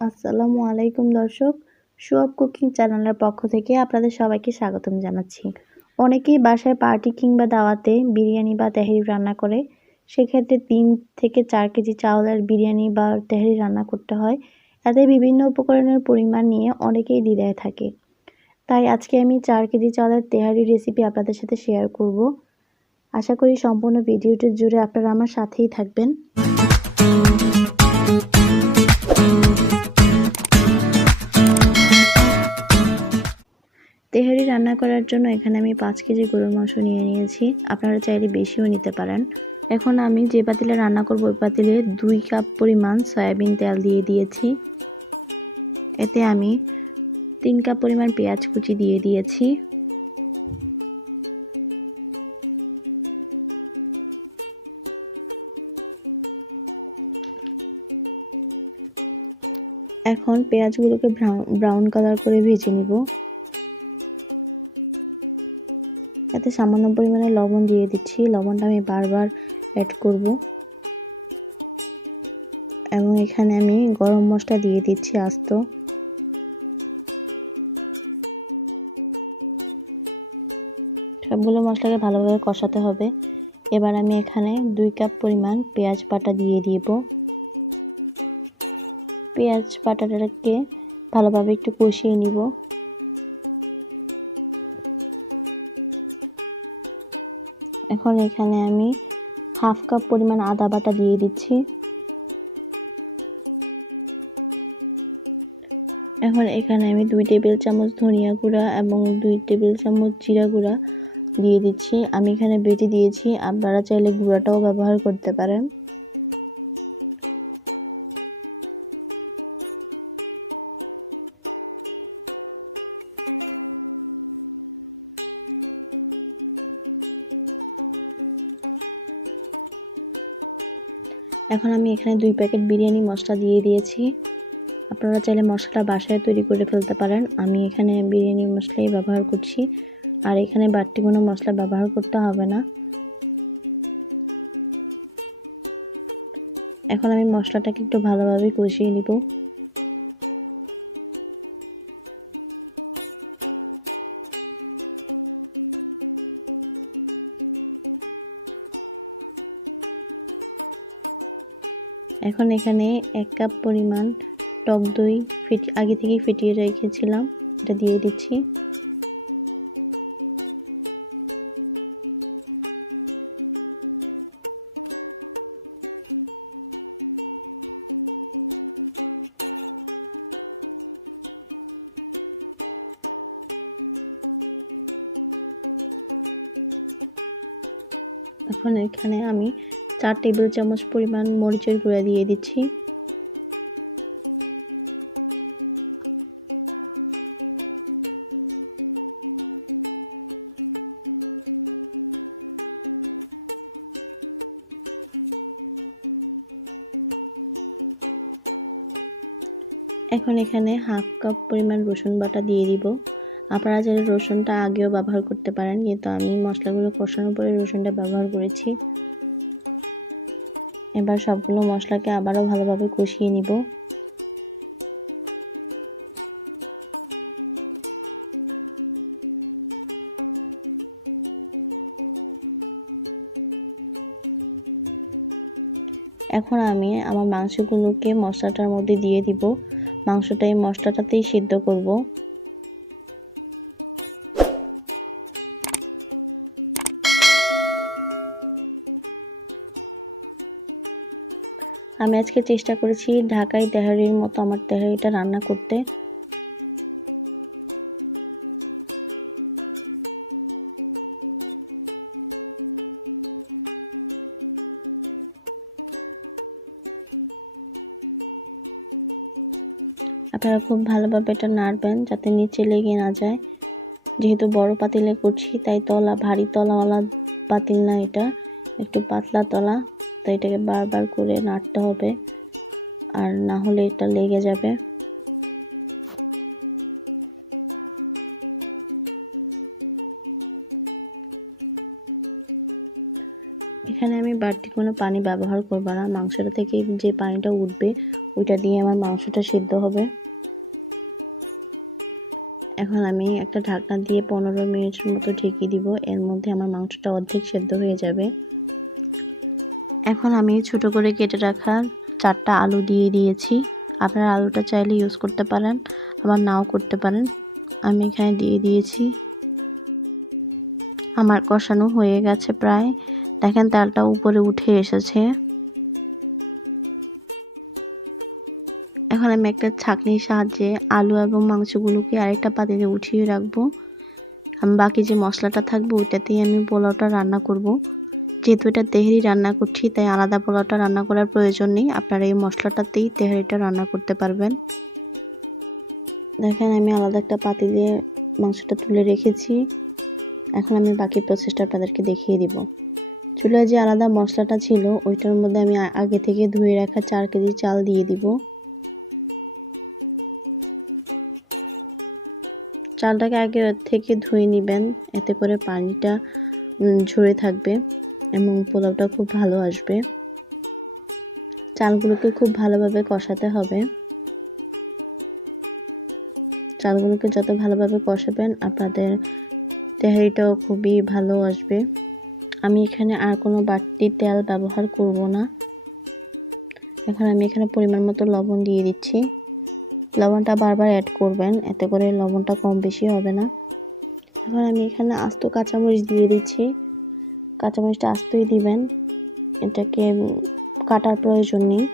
আসসালামু আলাইকুম দর্শক, সোয়াব কুকিং চ্যানেলের পক্ষ থেকে আপনাদের সবাইকে স্বাগতম জানাচ্ছি। অনেকেই বাসায় পার্টি কিংবা দাওয়াতে বিরিয়ানি বা তেহারি রান্না করে। সেক্ষেত্রে 3 থেকে 4 কেজি চাউলের বিরিয়ানি বা তেহারি রান্না করতে হয়। এতে বিভিন্ন উপকরণের পরিমাণ নিয়ে অনেকেই দ্বিধায় থাকে। তাই আজকে আমি 4 কেজি চাউলের তেহারি রেসিপি আপনাদের সাথে শেয়ার করব। আশা করি সম্পূর্ণ ভিডিওটি জুড়ে আপনারা আমার সাথেই থাকবেন। তেহারি রান্না করার জন্য এখানে আমি 5 কেজি গরুর মাংস নিয়েছি। আপনারা চাইলে বেশিও নিতে পারেন। এখন আমি যে পাতিলে রান্না করব ওই পাতিলে 2 কাপ পরিমাণ সয়াবিন তেল দিয়ে দিয়েছি। এতে আমি 3 কাপ পরিমাণ পেঁয়াজ কুচি দিয়ে দিয়েছি। এখন পেঁয়াজগুলোকে ব্রাউন কালার করে ভেজে নিব। এতে সামান্য পরিমাণে লবণ দিয়ে দিচ্ছি। লবণটা আমি বারবার অ্যাড করব। এবং এখানে আমি গরম মশলা দিয়ে দিচ্ছি আস্ত। সবগুলো মশলাকে ভালোভাবে কষাতে হবে। এবার আমি এখানে 2 কাপ পরিমাণ পেঁয়াজ বাটা দিয়ে দিব। পেঁয়াজ বাটাটাকে ভালোভাবে একটু কষিয়ে নিব। এখন এখানে আমি হাফ কাপ পরিমাণ আদা বাটা দিয়ে দিচ্ছি। এখন এখানে আমি 2 টেবিল চামচ ধনিয়া গুঁড়া এবং 2 টেবিল চামচ জিরা গুঁড়া দিয়ে দিচ্ছি। আমি এখানে বেটে দিয়েছি, আপনারা চাইলে গুঁড়াটাও ব্যবহার করতে পারেন। এখন আমি এখানে 2 প্যাকেট বিরিয়ানি মশলা দিয়ে দিয়েছি। আপনারা চাইলে মশলাটা বাসায় তৈরি করে ফেলতে পারেন। আমি এখানে বিরিয়ানি মশলাই ব্যবহার করছি, আর এখানে বাড়তি কোনো মশলা ব্যবহার করতে হবে না। এখন আমি মশলাটাকে একটু ভালোভাবে কষিয়ে নিব। এখন এখানে 1 কাপ পরিমাণ টক দই আগে থেকেই ফেটিয়ে রেখেছিলাম, এটা দিয়ে দিচ্ছি। এখন এখানে আমি 4 টেবিল চামচ পরিমাণ মরিচের গুঁড়া দিয়ে দিচ্ছি। এখন এখানে হাফ কাপ পরিমাণ রসুন বাটা দিয়ে দিব। আপনারা চাইলে রসুনটা আগেও ব্যবহার করতে পারেন, কিন্তু আমি মশলাগুলো কষানোর পরে রসুনটা ব্যবহার করেছি। এবার সবগুলো মশলাকে আবারও ভালোভাবে কষিয়ে নিব। এখন আমি আমার মাংসগুলোকে মশলাটার মধ্যে দিয়ে দিব। মাংসটা এই মশলাটাতেই সিদ্ধ করব। আমি আজকে চেষ্টা করেছি ঢাকাই তেহারির মতো আমার তেহারিটা রান্না করতে। আপনারা খুব ভালোভাবে এটা নাড়বেন যাতে নিচে লেগে না যায়। যেহেতু বড় পাতিলে করছি তাই ভারী তলাওয়ালা পাতিল না, এটা একটু পাতলা তলা, তাই এটাকে বারবার করে নাড়তে হবে, আর না হলে এটা লেগে যাবে। এখানে আমি বাড়তি কোনো পানি ব্যবহার করব না। মাংসটা থেকে যে পানিটা উঠবে ওইটা দিয়ে আমার মাংসটা সিদ্ধ হবে। এখন আমি একটা ঢাকনা দিয়ে 15 মিনিটের মতো ঢেকে দিব। এর মধ্যে আমার মাংসটা অর্ধেক সিদ্ধ হয়ে যাবে। এখন আমি ছোট করে কেটে রাখা 4টা আলু দিয়ে দিয়েছি। আপনারা আলুটা চাইলে ইউজ করতে পারেন, আবার নাও করতে পারেন। আমি এখানে দিয়ে দিয়েছি। আমার কষানো হয়ে গেছে প্রায়। দেখেন তেলটা উপরে উঠে এসেছে। এখন আমি একটা ছাঁকনির সাহায্যে আলু এবং মাংসগুলোকে আরেকটা পাতিলে উঠিয়ে রাখবো। আমি বাকি যে মশলাটা থাকবে ওইটাতেই আমি পোলাওটা রান্না করব। যেহেতু এটা তেহারি রান্না করছি তাই আলাদা পোলাওটা রান্না করার প্রয়োজন নেই। আপনারা এই মশলাটাতেই তেহারিটা রান্না করতে পারবেন। দেখেন আমি আলাদা একটা পাতিলে মাংসটা তুলে রেখেছি। এখন আমি বাকি প্রসেসটা আপনাদেরকে দেখিয়ে দিব। চুলায় যে আলাদা মশলাটা ছিল ওইটার মধ্যে আমি আগে থেকে ধুয়ে রাখা 4 কেজি চাল দিয়ে দিব। চালটাকে আগে থেকে ধুয়ে নেবেন, এতে করে পানিটা ঝরে থাকবে এবং পোলাওটা খুব ভালো আসবে। চালগুলোকে খুব ভালোভাবে কষাতে হবে। চালগুলোকে যত ভালোভাবে কষাবেন আপনাদের তেহারিটাও খুবই ভালো আসবে। আমি এখানে আর কোনো বাড়তি তেল ব্যবহার করব না। এখন আমি এখানে পরিমাণ মতো লবণ দিয়ে দিচ্ছি। লবণটা বারবার অ্যাড করবেন, এতে করে লবণটা কম বেশি হবে না। এখন আমি এখানে আস্ত কাঁচামরিচ দিয়ে দিচ্ছি। কাঁচামরিচটা আস্তই দিবেন, এটাকে কাটার প্রয়োজন নেই,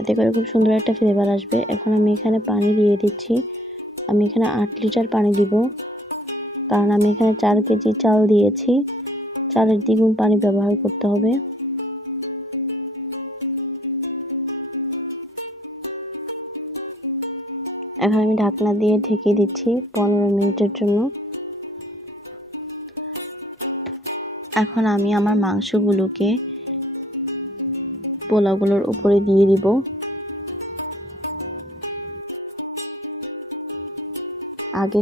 এতে করে খুব সুন্দর একটা ফ্লেভার আসবে। এখন আমি এখানে পানি দিয়ে দিচ্ছি। আমি এখানে 8 লিটার পানি দিব, কারণ আমি এখানে 4 কেজি চাল দিয়েছি। চালের দ্বিগুণ পানি ব্যবহার করতে হবে। এখন আমি ঢাকনা দিয়ে ঢেকে দিচ্ছি 15 মিনিটের জন্য। এখন আমি আমার মাংসগুলোকে পোলাওগুলোর উপরে দিয়ে দিব। আগে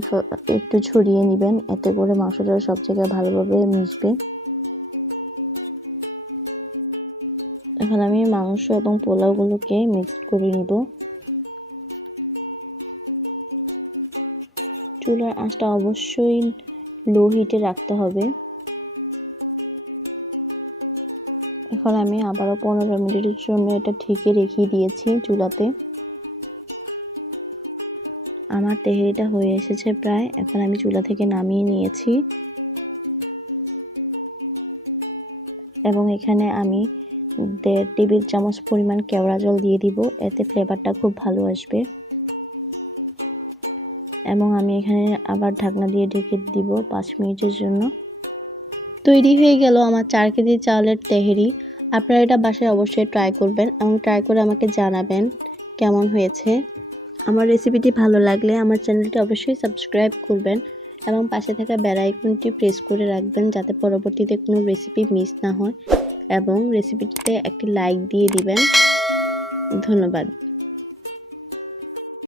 একটু ছড়িয়ে নেবেন, এতে করে মাংসটা সব জায়গায় ভালোভাবে মিশবে। এখন আমি মাংস এবং পোলাওগুলোকে মিক্স করে নিব। চুলার আঁচটা অবশ্যই লো হিটে রাখতে হবে। এখন আমি আবারও 15 মিনিটের জন্য এটা ঢেকে রেখে দিয়েছি চুলাতে। আমার তেহারিটা হয়ে এসেছে প্রায়। এখন আমি চুলা থেকে নামিয়ে নিয়েছি এবং এখানে আমি 1.5 টেবিল চামচ পরিমাণ কেওড়া জল দিয়ে দিব, এতে ফ্লেভারটা খুব ভালো আসবে। এবং আমি এখানে আবার ঢাকনা দিয়ে ঢেকে দিব 5 মিনিটের জন্য। তৈরি হয়ে গেল আমার 4 কেজি চালের তেহারি। আপনারা এটা বাসায় অবশ্যই ট্রাই করবেন এবং ট্রাই করে আমাকে জানাবেন কেমন হয়েছে। আমার রেসিপিটি ভালো লাগলে আমার চ্যানেলটি অবশ্যই সাবস্ক্রাইব করবেন এবং পাশে থাকা বেল আইকনটি প্রেস করে রাখবেন, যাতে পরবর্তীতে কোনো রেসিপি মিস না হয়, এবং রেসিপিটিতে একটি লাইক দিয়ে দিবেন। ধন্যবাদ।